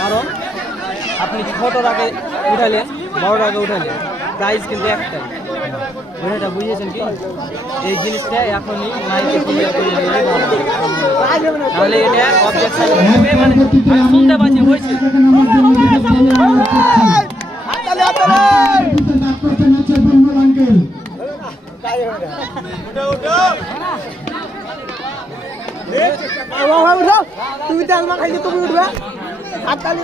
কারণ আপনি ছোটোর আগে উঠালেন, বড়োর আগে উঠালেন, প্রাইস কিন্তু একটাই। এটা বুঝিয়েছেন কি? এই জিনিসটা এখনই মাইকে ক্লিয়ার করে নিলে ভালো, তাহলে এটা অবজেকশন মানে শুনতে পাচ্ছি হয়েছে। তুমি তেল মা খাইলে তুমি উঠবে হাততালি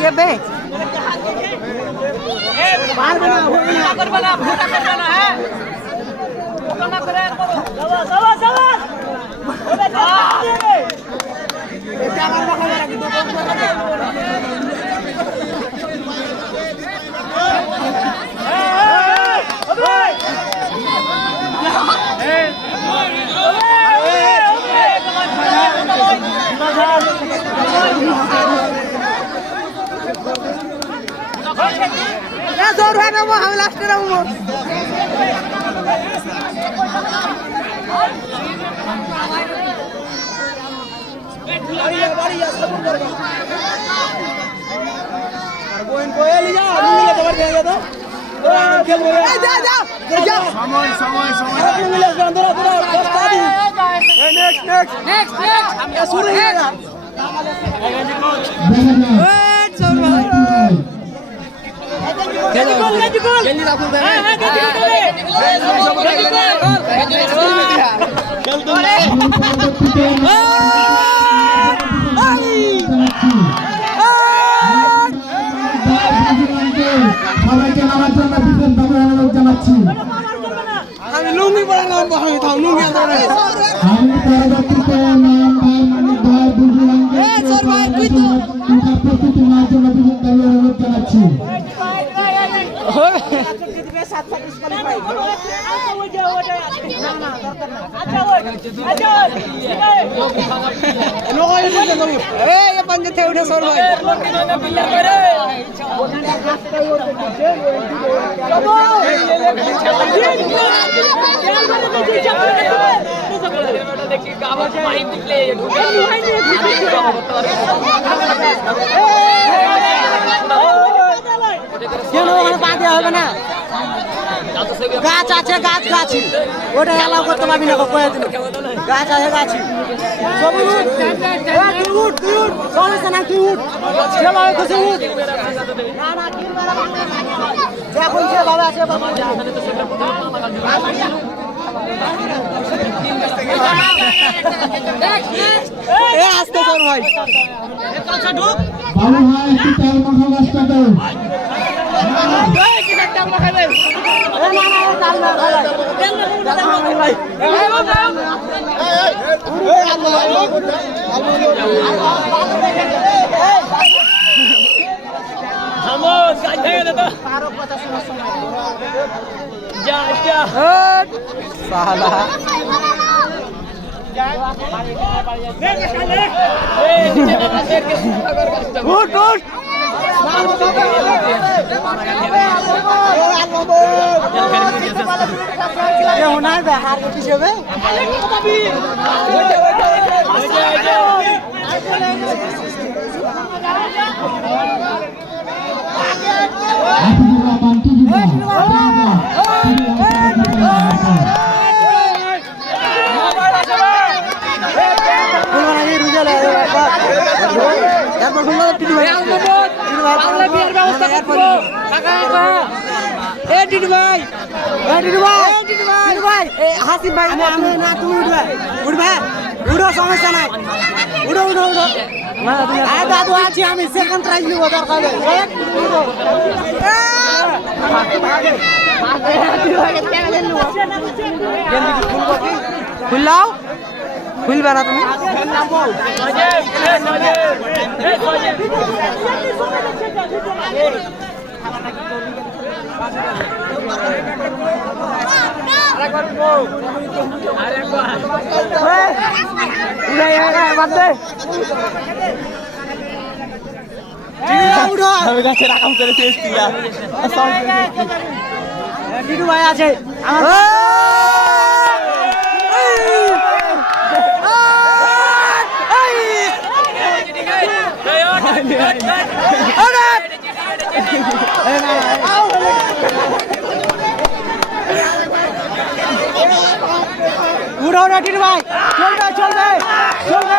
¿Qué ve? जोर है ना वो हम लास्ट रहा हूँ वो इनको ये लिया मिले तो बढ़ जाएगा तो खेल रहे हैं जा जा जा समय समय समय मिले तो अंदर पूरा बस्ता दी नेक्स्ट ये शुरू है ना वेट जोर भाई जल्दी राखो दे সবাইকে নামার জন্য বিশেষভাবে অনুরোধ জানাচ্ছি। আমি লুঙ্গি পরে নাম আমি থাম লুঙ্গি আমি পরবর্তীতে নাম ভাই মানিক ভাই বুলবুল আঙ্কেল প্রস্তুতি নেওয়ার জন্য বিশেষভাবে অনুরোধ জানাচ্ছি। হবে না গাছ আছে গাছ গাছি ওটা এলাও করতে পারবি না গাছ আছে গাছি সমস্যা না তুই উঠ এখন যে বাবা আছে আসতে তোর ভাই বাবু ভাই একটু তেল মাখা গাছটা দাও होना बिहार के पीछे में হাসিফ ভাই না তুমি উঠবে উঠবে উঠো সমস্যা নাই উঠো উঠো উঠো দাদু আছি আমি সেকেন্ড প্রাইজ নিব দরকার খুললাও খুলবে না তুমি টিটু ভাই আছে উড়াও না টিটু ভাই চলবে চলবে চলবে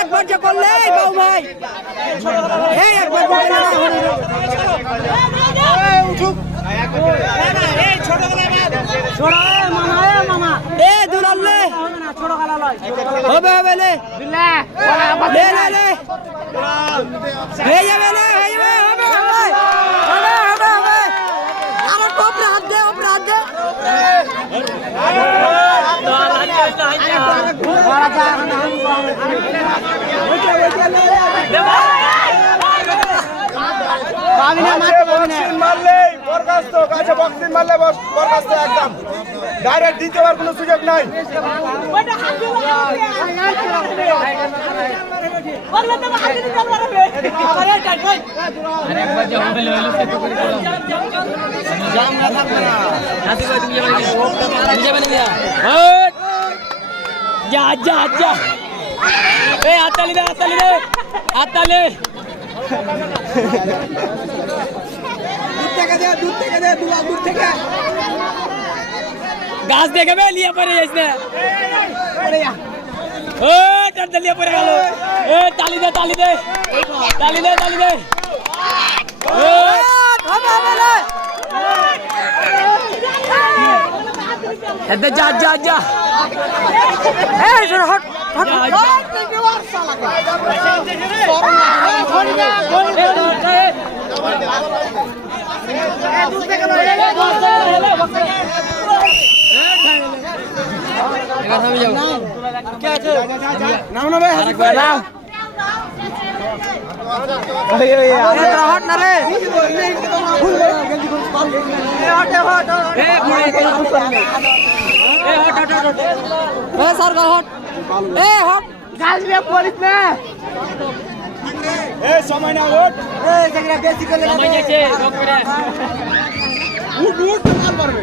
একবার যে করলে বাবু ভাই একবার মামা এ দুলালে ছোট খেলা লয় হবে হবে লে লে লে লে হয়ে যাবে লে হয়ে যাবে হবে হবে হবে হবে আমার উপরে হাত দে উপরে হাত দে একদম ডাইরেক্ট দ্বিতীয়বার কোনো সুযোগ নাই যা যা যা এই হাততালি দে হাততালি দে হাততালি दूध থেকে গাছ দেখাবে লিয়া পরে যাইস না ও টান লিয়া পরে গেল এ তালি দে তালি দে তালি দে তালি দে ও থামা বলে এতে যা যা যা এই শুন হট হট সময় না ওঠ বেশি করলে পারবে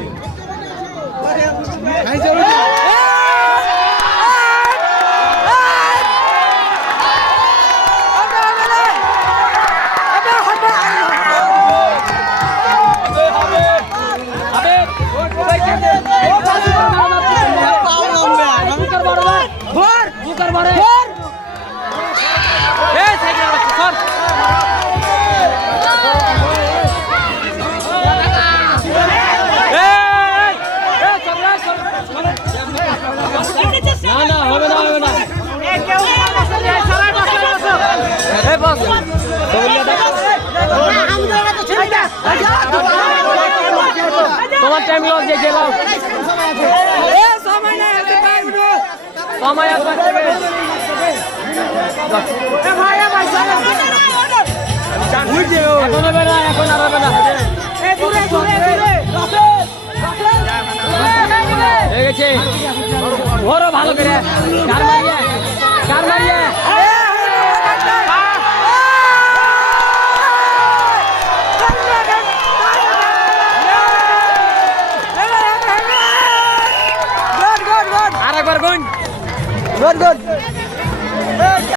বস তোমার টাইম লস যে গেলাম সময় আছে এখন হবে না এখন আর হবে না হয়ে গেছে ওরও ভালো করে কার মারিয়ে আরেকবার গুণ গুড গুড